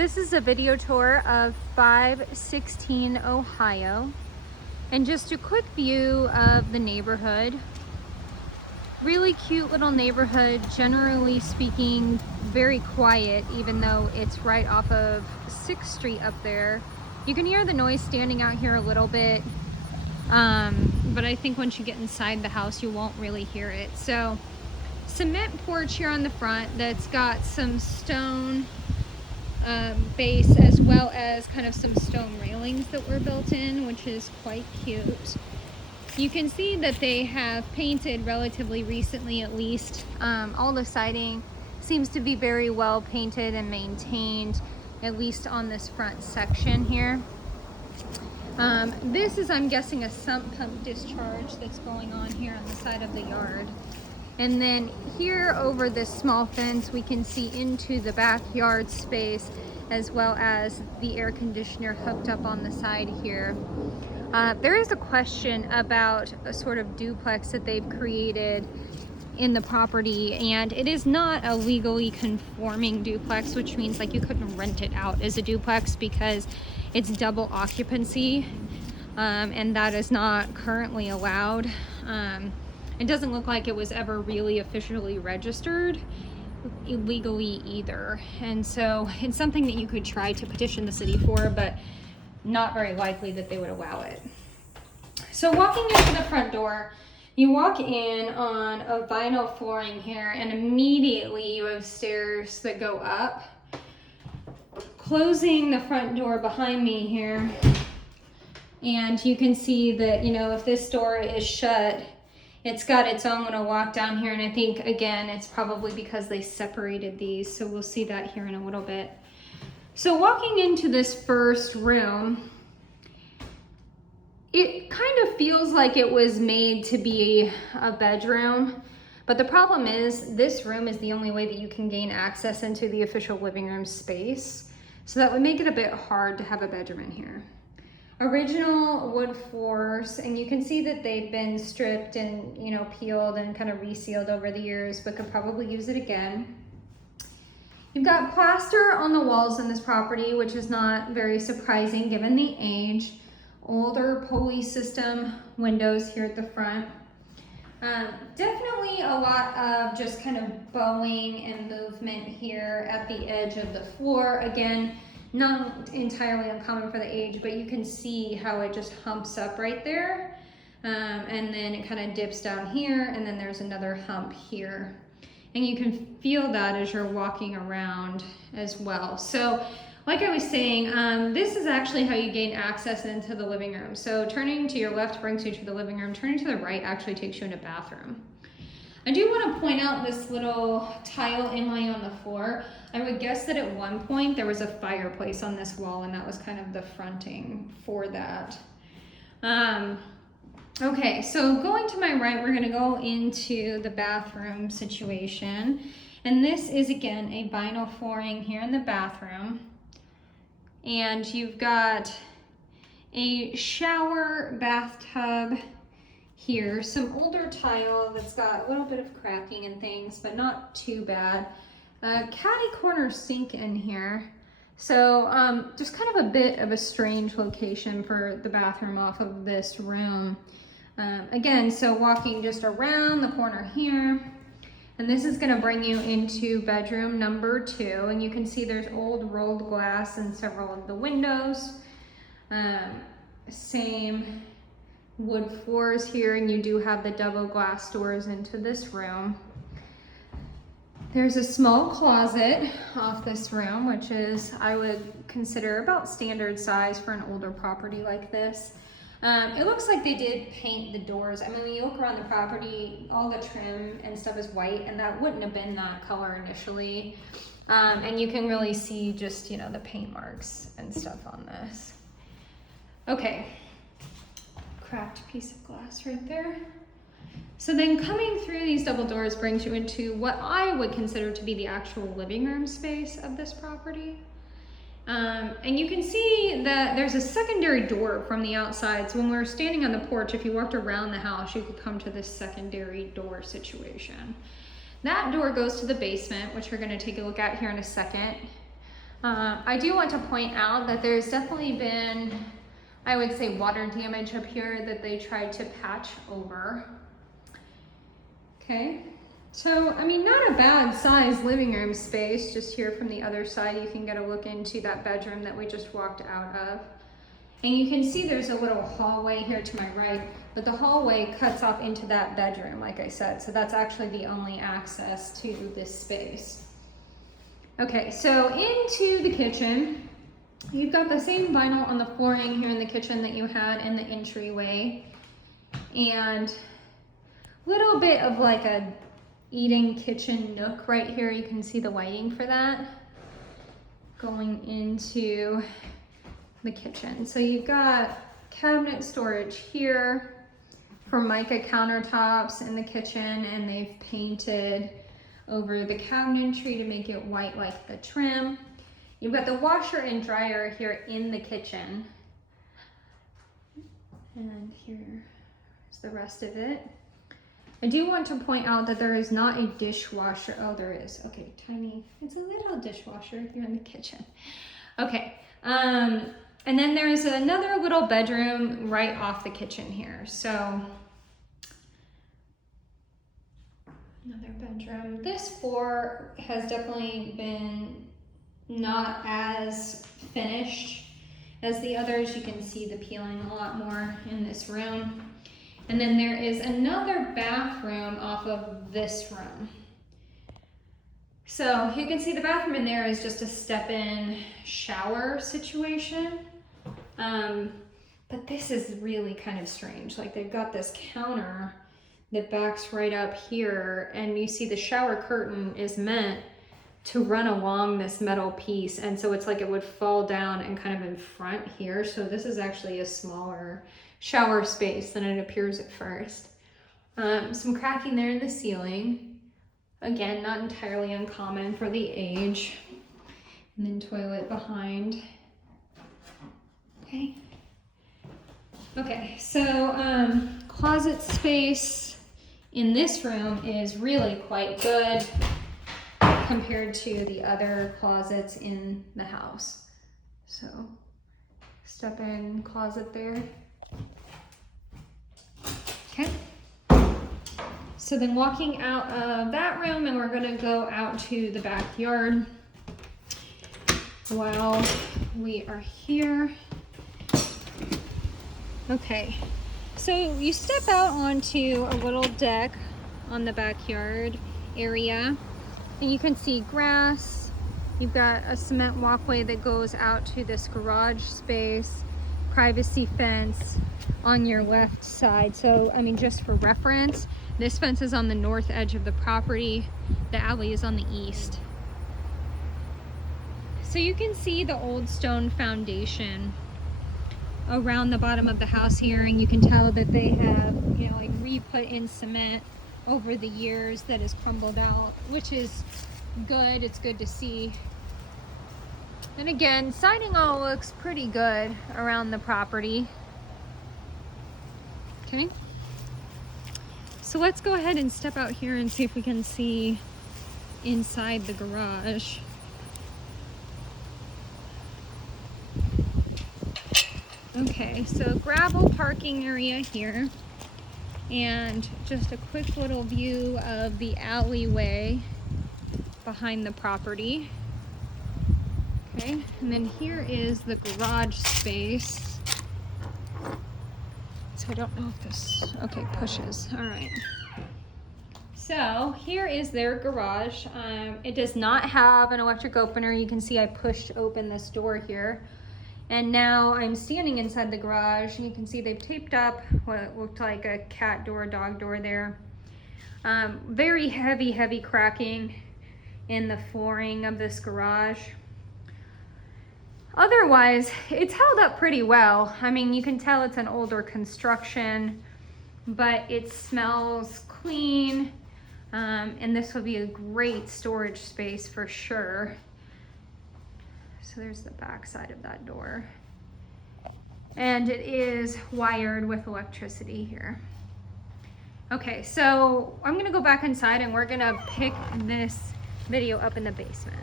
This is a video tour of 516 Ohio, and just a quick view of the neighborhood. Really cute little neighborhood, generally speaking, very quiet, even though it's right off of 6th Street up there. You can hear the noise standing out here a little bit, but I think once you get inside the house, you won't really hear it. So, cement porch here on the front that's got some stone base, as well as kind of some stone railings that were built in, which is quite cute. You can see that they have painted relatively recently, at least. All the siding seems to be very well painted and maintained, at least on this front section here. This is, I'm guessing, a sump pump discharge that's going on here on the side of the yard. And then here over this small fence, we can see into the backyard space, as well as the air conditioner hooked up on the side here. There is a question about a sort of duplex that they've created in the property, and it is not a legally conforming duplex, which means like you couldn't rent it out as a duplex because it's double occupancy, and that is not currently allowed. It doesn't look like it was ever really officially registered illegally either. And so it's something that you could try to petition the city for, but not very likely that they would allow it. So walking into the front door, you walk in on a vinyl flooring here, and immediately you have stairs that go up. Closing the front door behind me here, and you can see that, you know, if this door is shut, it's got its own little walk down here, and I think, again, it's probably because they separated these, so we'll see that here in a little bit. So walking into this first room, it kind of feels like it was made to be a bedroom, but the problem is this room is the only way that you can gain access into the official living room space, so that would make it a bit hard to have a bedroom in here. Original wood floors, and you can see that they've been stripped and, you know, peeled and kind of resealed over the years, but could probably use it again. You've got plaster on the walls in this property, which is not very surprising given the age. Older pulley system windows here at the front. Definitely a lot of just kind of bowing and movement here at the edge of the floor. Again, not entirely uncommon for the age, but you can see how it just humps up right there. And then it kind of dips down here, and then there's another hump here. And you can feel that as you're walking around as well. So like I was saying, this is actually how you gain access into the living room. So turning to your left brings you to the living room. Turning to the right actually takes you into the bathroom. I do want to point out this little tile inlay on the floor. I would guess that at one point there was a fireplace on this wall, and that was kind of the fronting for that. Okay, so going to my right, we're going to go into the bathroom situation. And this is, again, a vinyl flooring here in the bathroom. And you've got a shower bathtub here, some older tile that's got a little bit of cracking and things, but not too bad. Caddy corner sink in here. So just kind of a bit of a strange location for the bathroom off of this room. Again, so walking just around the corner here, and this is gonna bring you into bedroom number 2, and you can see there's old rolled glass in several of the windows. Same wood floors here, and you do have the double glass doors into this room. There's a small closet off this room, which is, I would consider, about standard size for an older property like this. It looks like they did paint the doors. I mean, when you look around the property, all the trim and stuff is white, and that wouldn't have been that color initially. And you can really see just, you know, the paint marks and stuff on this. Okay. Cracked piece of glass right there. So then coming through these double doors brings you into what I would consider to be the actual living room space of this property. And you can see that there's a secondary door from the outside. So when we were standing on the porch, if you walked around the house, you could come to this secondary door situation. That door goes to the basement, which we're going to take a look at here in a second. I do want to point out that there's definitely been, I would say, water damage up here that they tried to patch over. Okay, so I mean, not a bad size living room space. Just here from the other side, you can get a look into that bedroom that we just walked out of. And you can see there's a little hallway here to my right, but the hallway cuts off into that bedroom, like I said. So that's actually the only access to this space. Okay, so into the kitchen, you've got the same vinyl on the flooring here in the kitchen that you had in the entryway. And a little bit of like a eating kitchen nook right here. You can see the lighting for that going into the kitchen. So you've got cabinet storage here, Formica countertops in the kitchen, and they've painted over the cabinetry to make it white like the trim. You've got the washer and dryer here in the kitchen. And here's the rest of it. I do want to point out that there is not a dishwasher. Oh, there is. Okay, tiny. It's a little dishwasher here in the kitchen. Okay. And then there's another little bedroom right off the kitchen here. So another bedroom. This floor has definitely been not as finished as the others. You can see the peeling a lot more in this room. And then there is another bathroom off of this room. So you can see the bathroom in there is just a step-in shower situation. But this is really kind of strange. Like, they've got this counter that backs right up here, and you see the shower curtain is meant to run along this metal piece, and so it's like it would fall down and kind of in front here. So this is actually a smaller shower space than it appears at first. Some cracking there in the ceiling. Again, not entirely uncommon for the age. And then toilet behind. Okay, so closet space in this room is really quite good compared to the other closets in the house. So step in closet there. Okay. So then walking out of that room, and we're gonna go out to the backyard while we are here. Okay, so you step out onto a little deck on the backyard area, and you can see grass. You've got a cement walkway that goes out to this garage space, privacy fence on your left side. So, I mean, just for reference, this fence is on the north edge of the property. The alley is on the east. So you can see the old stone foundation around the bottom of the house here, and you can tell that they have, you know, like re-put in cement over the years that has crumbled out, which is good. It's good to see. And again, siding all looks pretty good around the property. Okay. So let's go ahead and step out here and see if we can see inside the garage. Okay, so gravel parking area here, and just a quick little view of the alleyway behind the property. Okay, and then here is the garage space. So I don't know if this, okay, pushes, all right. So here is their garage. It does not have an electric opener. You can see I pushed open this door here. And now I'm standing inside the garage, and you can see they've taped up what looked like a cat door, dog door there. Very heavy cracking in the flooring of this garage. Otherwise, it's held up pretty well. I mean, you can tell it's an older construction, but it smells clean. And this will be a great storage space for sure. So there's the back side of that door. And it is wired with electricity here. Okay, so I'm gonna go back inside, and we're gonna pick this video up in the basement.